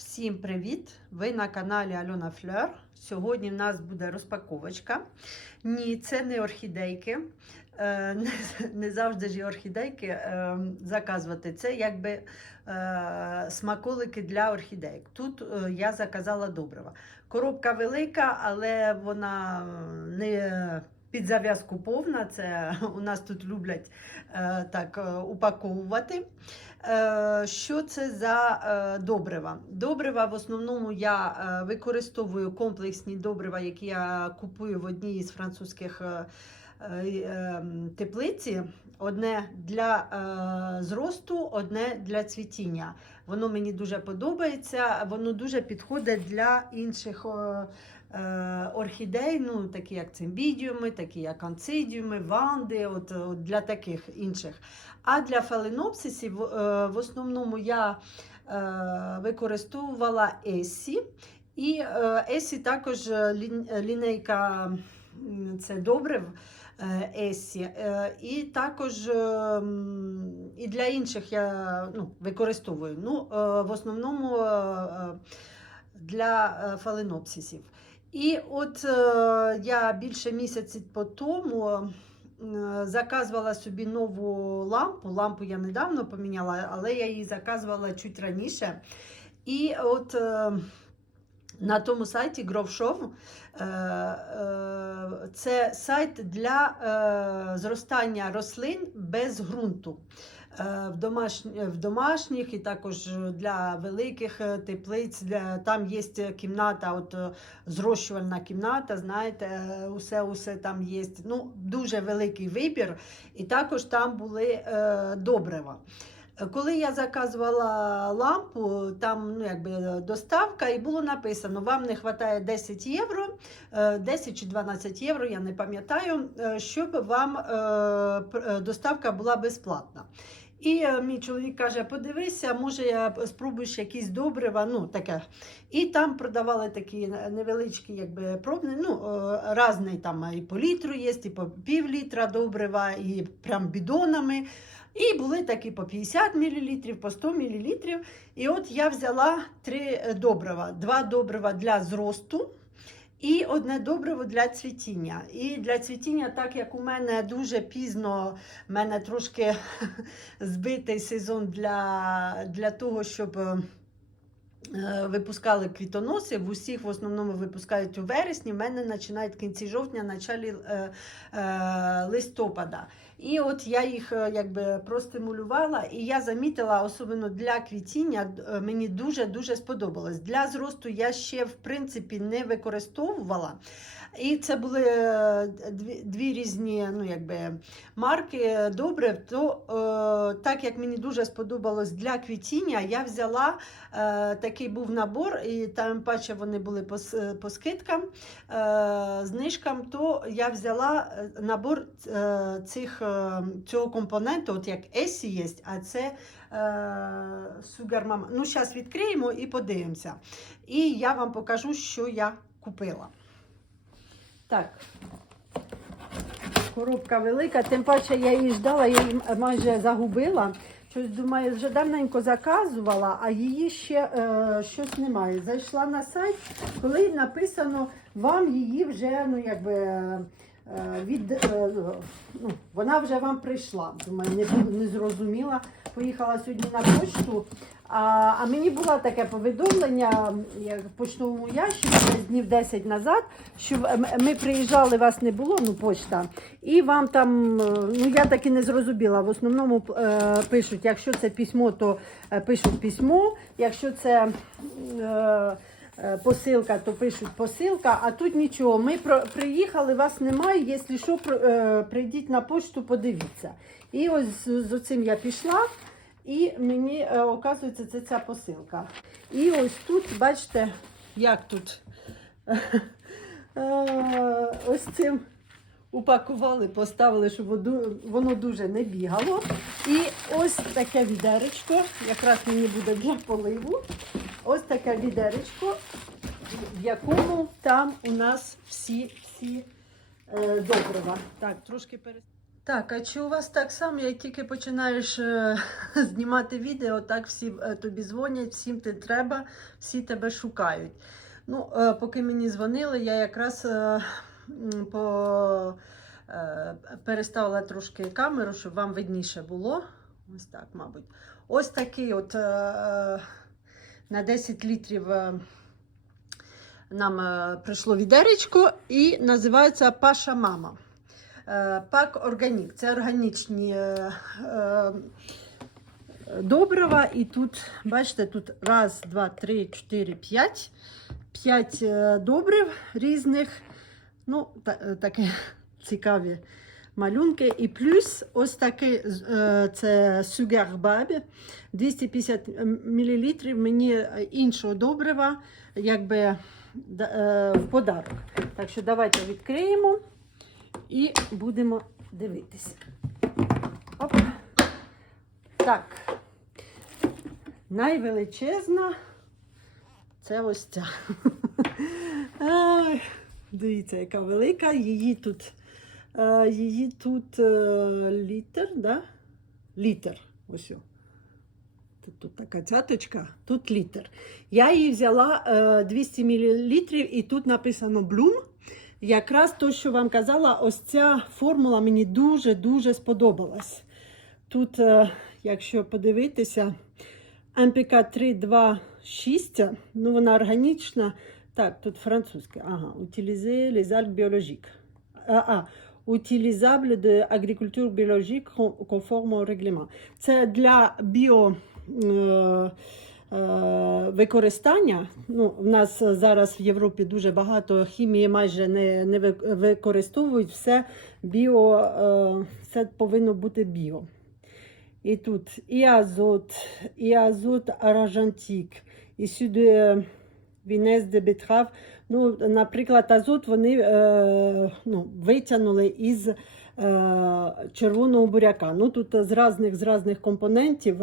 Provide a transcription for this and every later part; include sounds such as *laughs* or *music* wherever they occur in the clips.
Всім привіт! Ви на каналі Альона Флер. Сьогодні в нас буде розпаковочка. Ні, це не орхідейки. Е, Не, завжди ж і орхідейки е, заказувати. Це якби е, смаколики для орхідейок. Тут я заказала добрива. Коробка велика, але вона не під зав'язку повна. Це *laughs* у нас тут люблять е, так е, упаковувати. Е, Що це за е, добрива? Добрива в основному я е, використовую комплексні добрива, які я купую в одній із французьких е, е, е, теплиці. Одне для зросту, одне для цвітіння. Воно мені дуже подобається, воно дуже підходить для інших орхідей, ну, такі як цимбідіуми, такі як анцидіуми, ванди, от, от для таких інших. А для фаленопсисів е, в основному я е, використовувала Есі. І е, Есі також е, лін- е, лінейка це добрив е, Есі. Е, І також е, і для інших я ну, використовую. Ну, е, в основному е, е, для е, фаленопсисів. І от е, я більше місяця по тому е, заказувала собі нову лампу. Лампу я недавно поміняла, але я її заказувала чуть раніше. І от е, на тому сайті е, це сайт для е, зростання рослин без ґрунту. Е, В, домашні, в домашніх і також для великих е, теплиць. Для, там є кімната, от е, зрощувальна кімната, знаєте, усе, усе там є. Ну, дуже великий вибір. І також там були е, добрива. Е, Коли я заказувала лампу, там ну, якби доставка, і було написано: вам не вистачає 10 євро, е, 10 чи 12 євро, я не пам'ятаю, е, щоб вам е, е, доставка була безплатна. І е, мій чоловік каже: подивися, може я спробуєш якісь добрива, ну таке. І там продавали такі невеличкі, якби пробні, ну е, різний там і по літру є, і по пів літра добрива, і прям бідонами. І були такі по 50 мл, по 100 мл. І от я взяла три е, добрива: два добрива для зросту. І одне добриво для цвітіння. І для цвітіння, так як у мене дуже пізно, в мене трошки *laughs* збитий сезон для, для того, щоб е, випускали квітоноси. В усіх в основному випускають у вересні. В мене починають в кінці жовтня, началі е, листопада. І от я їх е, якби простимулювала, і я замітила, особливо для квітіння, е, мені дуже-дуже сподобалось. Для зросту я ще в принципі не використовувала. І це були е, дві, дві різні ну, якби, марки добре. То е, так як мені дуже сподобалось для квітіння, я взяла е, такий був набор, і там паче вони були по, по скидкам, е, знижкам, то я взяла набор е, цих, цього компоненту, от як Есі є, а це е, Ну, зараз відкриємо і подивимося. І я вам покажу, що я купила. Так. Коробка велика, тим паче я її ждала, я її майже загубила. Щось думаю, вже давненько заказувала, а її ще е, щось немає. Зайшла на сайт, коли написано, вам її вже ну, якби, від, е, ну, вона вже вам прийшла. Думаю, не, не зрозуміла. Поїхала сьогодні на почту. А, а мені було таке повідомлення як в почтовому ящику десь днів 10 назад, що ми приїжджали, вас не було, ну почта, і вам там, е, ну я так і не зрозуміла. В основному е, пишуть, якщо це письмо, то е, пишуть письмо, якщо це е, е, посилка, то пишуть посилка, а тут нічого. Ми приїхали, вас немає. Якщо що, е, прийдіть на почту, подивіться. І ось з, цим я пішла. І мені е, оказується, це ця посилка. І ось тут, бачите, як тут *laughs* е, ось цим упакували, поставили, щоб воно дуже не бігало. І ось таке відеречко, якраз мені буде для поливу. Ось таке відеречко, в якому там у нас всі, всі е, добрива. Так, трошки перес... Так, а чи у вас так само, як тільки починаєш е, *laughs* знімати відео, так всі е, тобі дзвонять, всім ти треба, всі тебе шукають. Ну, е, поки мені дзвонили, я якраз е, по, е, переставила трошки камеру, щоб вам видніше було. Ось так, мабуть. Ось такий от е, е, на 10 літрів. нам прийшло відеречко і називається Паша Мама. Пак органік. Це органічні добрива. І тут, бачите, тут раз, два, три, чотири, п'ять. П'ять добрив різних. Ну, та, е, таке *laughs* цікаві малюнки. І плюс ось таке е, це Сугар Бабі. 250 мл мені іншого добрива, якби е, в подарок. Так що давайте відкриємо і будемо дивитися. Оп. Так. Найвеличезна це ось ця. *laughs* Дивіться, яка велика. Її тут, е, її тут е, літр, да? Літр. Ось. Тут, така цяточка, тут літр. Я її взяла е, 200 мл і тут написано Bloom. Якраз то, що вам казала, ось ця формула мені дуже-дуже сподобалась. Тут, е, якщо подивитися, МПК 326, ну вона органічна. Так, тут французьке. Ага, utiliser les algues biologiques. А, а, utilisable de agriculture biologique con- conforme au. Це для біо е, е, використання. Ну, в нас зараз в Європі дуже багато хімії майже не, не використовують. Все біо, е, все повинно бути біо. І тут і азот, і азот аражантик, і сюди вінес де бетрав. Ну, наприклад, азот вони е, ну, витягнули із е, червоного буряка. Ну, тут з різних, з різних компонентів.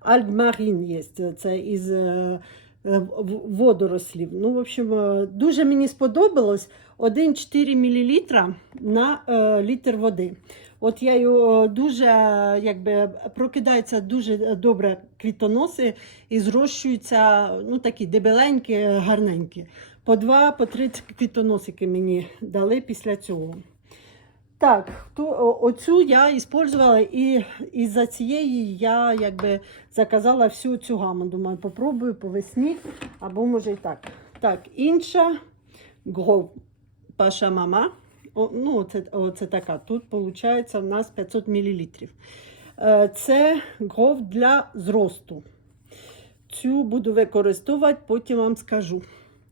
Альгмарін є, це із е, е, водорослів. Ну, в общем, е, дуже мені сподобалось 1,4 мл на е, літр води. От я його дуже якби прокидається дуже добре квітоноси і зрощуються ну, такі дебеленькі, гарненькі. По два, по три квітоносики мені дали після цього. Так, то оцю я іспользувала і із-за цієї я якби заказала всю цю гаму. Думаю, попробую по весні, або може і так. Так, інша гров Паша Мама. Ну, це, це така. Тут виходить у нас 500 мл. Це гров для зросту. Цю буду використовувати, потім вам скажу.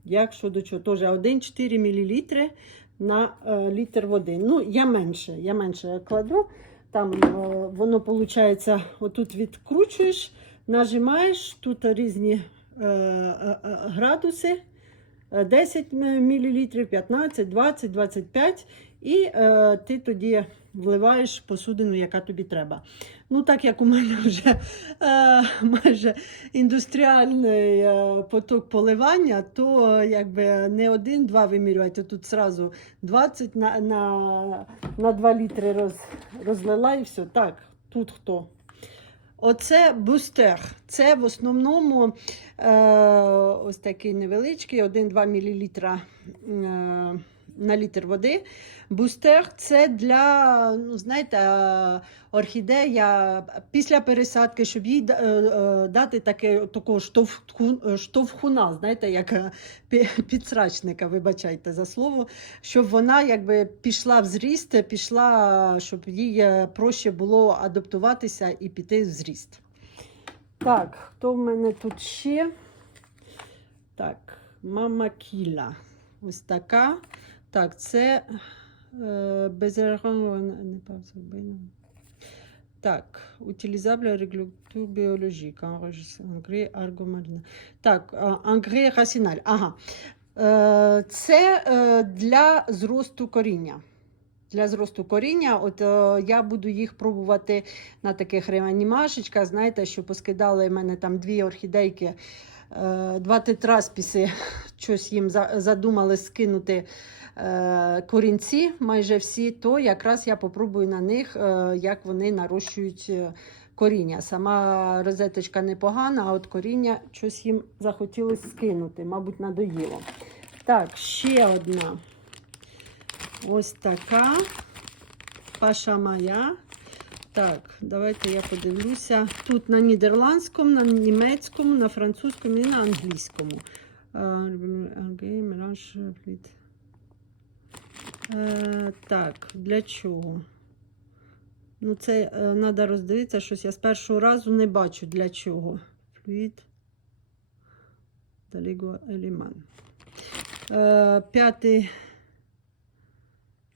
Як що до чого. Теж 1,4 мл на е, літр води. Ну, я менше, я менше кладу. Там е, воно виходить, отут відкручуєш, нажимаєш, тут різні е, е, е, градуси. Е, 10 мл, 15, 20, 25. І е, ти тоді вливаєш посудину, яка тобі треба. Ну, так як у мене вже е, майже індустріальний е, поток поливання, то е, якби не один-два вимірювати, тут зразу 20 на, на, на 2 літри роз, розлила і все. Так, тут хто? Оце бустер. Це в основному е, ось такий невеличкий, 1-2 мл е, на літр води. Бустер це для, ну, знаєте, орхідея після пересадки, щоб їй е, е, дати таке, такого штовху, штовхуна, знаєте, як е, підсрачника, вибачайте за слово, щоб вона якби пішла в зріст, пішла, щоб їй проще було адаптуватися і піти в зріст. Так, хто в мене тут ще? Так, мама Кіла. Ось така. Так, це е, пам'ятаю. Так, утилізабля регулятур біологік, ангрі аргомарина. Так, а, ангрі расіналь. Ага. Е, Це е, для зросту коріння. Для зросту коріння, от е, я буду їх пробувати на таких реанімашечках. Знаєте, що поскидали в мене там дві орхідейки два тетраспіси, щось *laughs* їм задумали скинути е, корінці, майже всі, то якраз я попробую на них, е, як вони нарощують е, коріння. Сама розеточка непогана, а от коріння щось їм захотілося скинути, мабуть, надоїло. Так, ще одна. Ось така. Паша моя. Так, давайте я подивлюся. Тут на нідерландському, на німецькому, на французькому і на англійському. Е. Е, Так, для чого? Ну, це треба роздивитися, щось я з першого разу не бачу для чого. Флюїд. Даліго еліман. Е, П'ятий.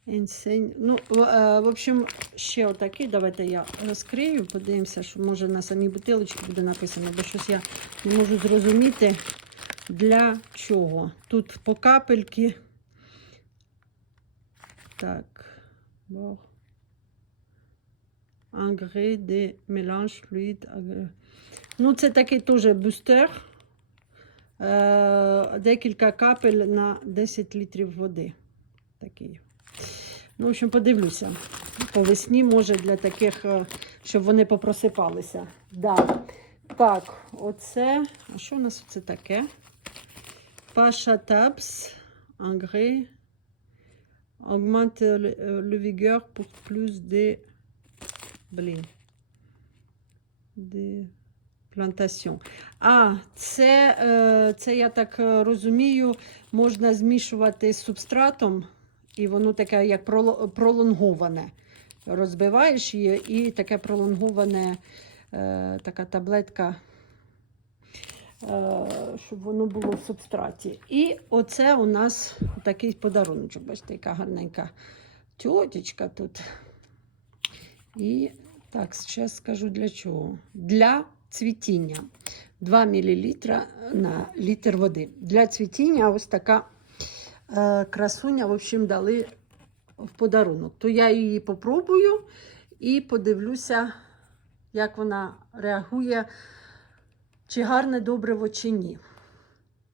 Інсень. Ну, в, е, общем, ще отакий. Давайте я розкрию, подивимося, що може на самій бутилочці буде написано, бо щось я не можу зрозуміти для чого. Тут по капельки. Так. Бог. De mélange fluide. agre- Ну, це такий теж бустер. Е, декілька капель на 10 літрів води. Такий. Ну, в общем, подивлюся. По весні, може, для таких, е, щоб вони попросипалися. Да. Так, оце. А що у нас це таке? Паша Табс, Engrais. Augmente le, le vigueur pour plus de. Блін. De plantation. А, це, е, це, я так е, розумію, можна змішувати з субстратом, і воно таке як пролонговане. Розбиваєш її, і таке пролонговане, е, така таблетка, е, щоб воно було в субстраті. І оце у нас такий подарунок. Бачите, яка гарненька тьотечка тут. І так, зараз скажу для чого. Для цвітіння. 2 мл на літр води. Для цвітіння ось така красуня, в общем, дали в подарунок. То я її попробую і подивлюся, як вона реагує, чи гарне добриво, чи ні.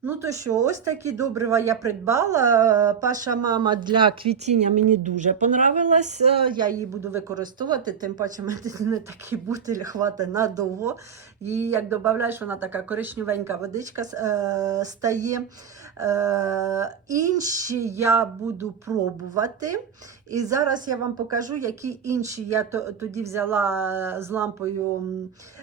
Ну то що, ось такі добрива я придбала. Паша мама для квітіння мені дуже понравилась. Е, Я її буду використовувати, тим паче мене такий бутиль хватить надовго. І як додаєш, вона така коричневенька водичка е, стає. Е, інші я буду пробувати. І зараз я вам покажу, які інші я тоді взяла з лампою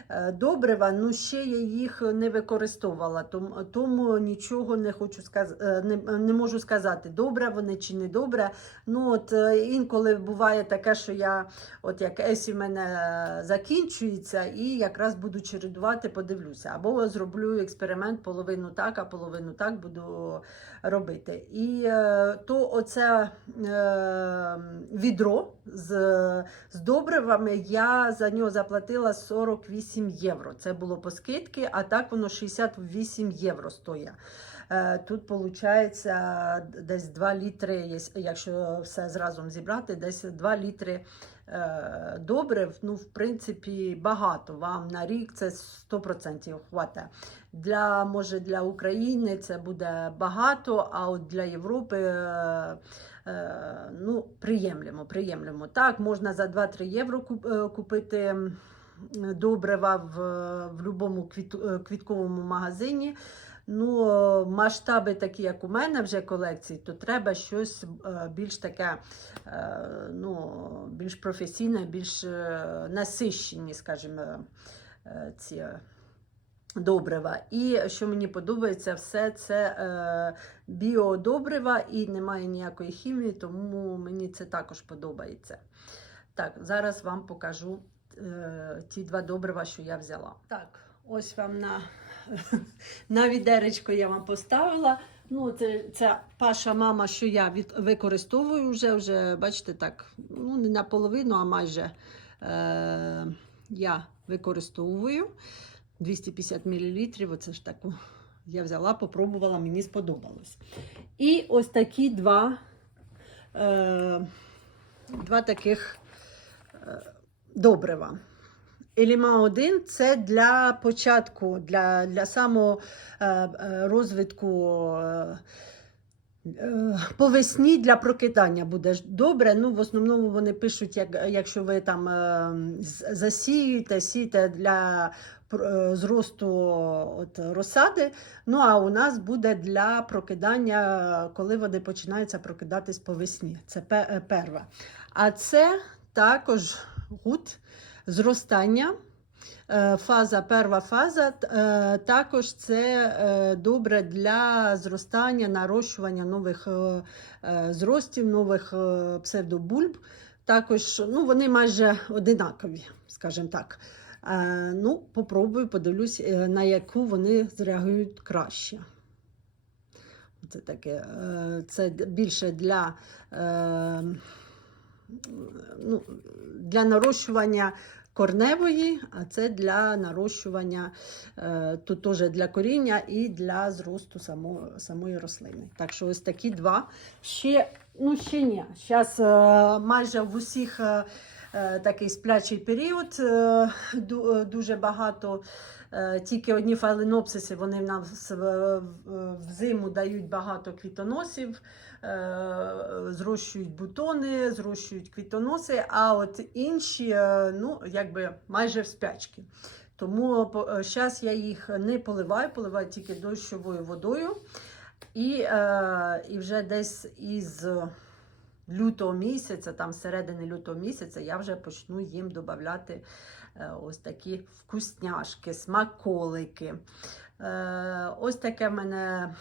е, добрива. Ну, ще я їх не використовувала, тому, нічого не хочу сказ... е, не, не можу сказати, добре вони чи не добре. Ну, от е, інколи буває таке, що я, от як Есі в мене е, закінчується, і якраз буду чередувати, подивлюся. Або зроблю експеримент, половину так, а половину так буду робити. І е, то оце е, відро з, з добривами я за нього заплатила 48 євро. Це було по скидки, а так воно 68 євро стоїть. Е, Тут виходить десь 2 літри, якщо все зразу зібрати, десь 2 літри добрив. Ну, в принципі, багато. Вам на рік це 100% хватить. Для, може, для України це буде багато, а от для Європи. е, е, Ну, приємлемо, приємлемо. Так, можна за 2-3 євро е, купити добрива в, в будь-якому квітковому магазині. Ну, масштаби такі, як у мене вже колекції, то треба щось е, більш таке, е, ну, більш професійне, більш е, насищені, скажімо, ці добрива. І що мені подобається, все це біодобрива і немає ніякої хімії, тому мені це також подобається. Так, зараз вам покажу ті два добрива, що я взяла. Так, ось вам на, на відеречко я вам поставила. Ну, це, це паша мама, що я від, використовую вже, вже, бачите, так, ну, не наполовину, а майже е, я використовую 250 мл. Оце ж таку я взяла, попробувала, мені сподобалось. І ось такі два, е, два таких е, добрива. Еліма 1 це для початку, для, для самого е, е. Е, по для прокидання буде добре. Ну, в основному вони пишуть, як, якщо ви там засіюєте, сієте для зросту от, розсади. Ну, а у нас буде для прокидання, коли вони починаються прокидатись по весні. Це перва. А це також гуд зростання. Е, Фаза, перша фаза, е, також це е, добре для зростання, нарощування нових зростів, нових псевдобульб. Також ну, вони майже одинакові, скажімо так. Ну, попробую, подивлюсь, на яку вони зреагують краще. Це таке, це більше для, ну, для нарощування корневої, а це для нарощування, е, тут теж для коріння і для зросту само, самої рослини. Так що ось такі два. Ще, ну ще ні. Зараз майже в усіх е, е, такий сплячий період, е, е, дуже багато. Е, Тільки одні фаленопсиси, вони в- взиму дають багато квітоносів, е, зрощують бутони, зрощують квітоноси, а от інші, е, ну, якби майже в спячки. Тому зараз я їх не поливаю, поливаю тільки дощовою водою. І, е, і вже десь із лютого місяця, там середини лютого місяця, я вже почну їм додати е, ось такі вкусняшки, смаколики. Е, Ось таке в мене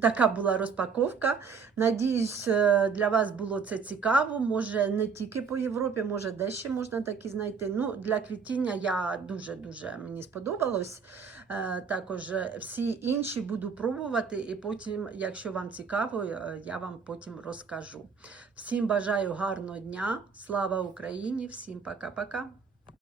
така була розпаковка. Надіюсь, е, для вас було це цікаво. Може, не тільки по Європі, може, де ще можна такі знайти. Ну, для квітіння я дуже-дуже мені сподобалось. Е, Також всі інші буду пробувати, і потім, якщо вам цікаво, я вам потім розкажу. Всім бажаю гарного дня. Слава Україні! Всім пока-пока!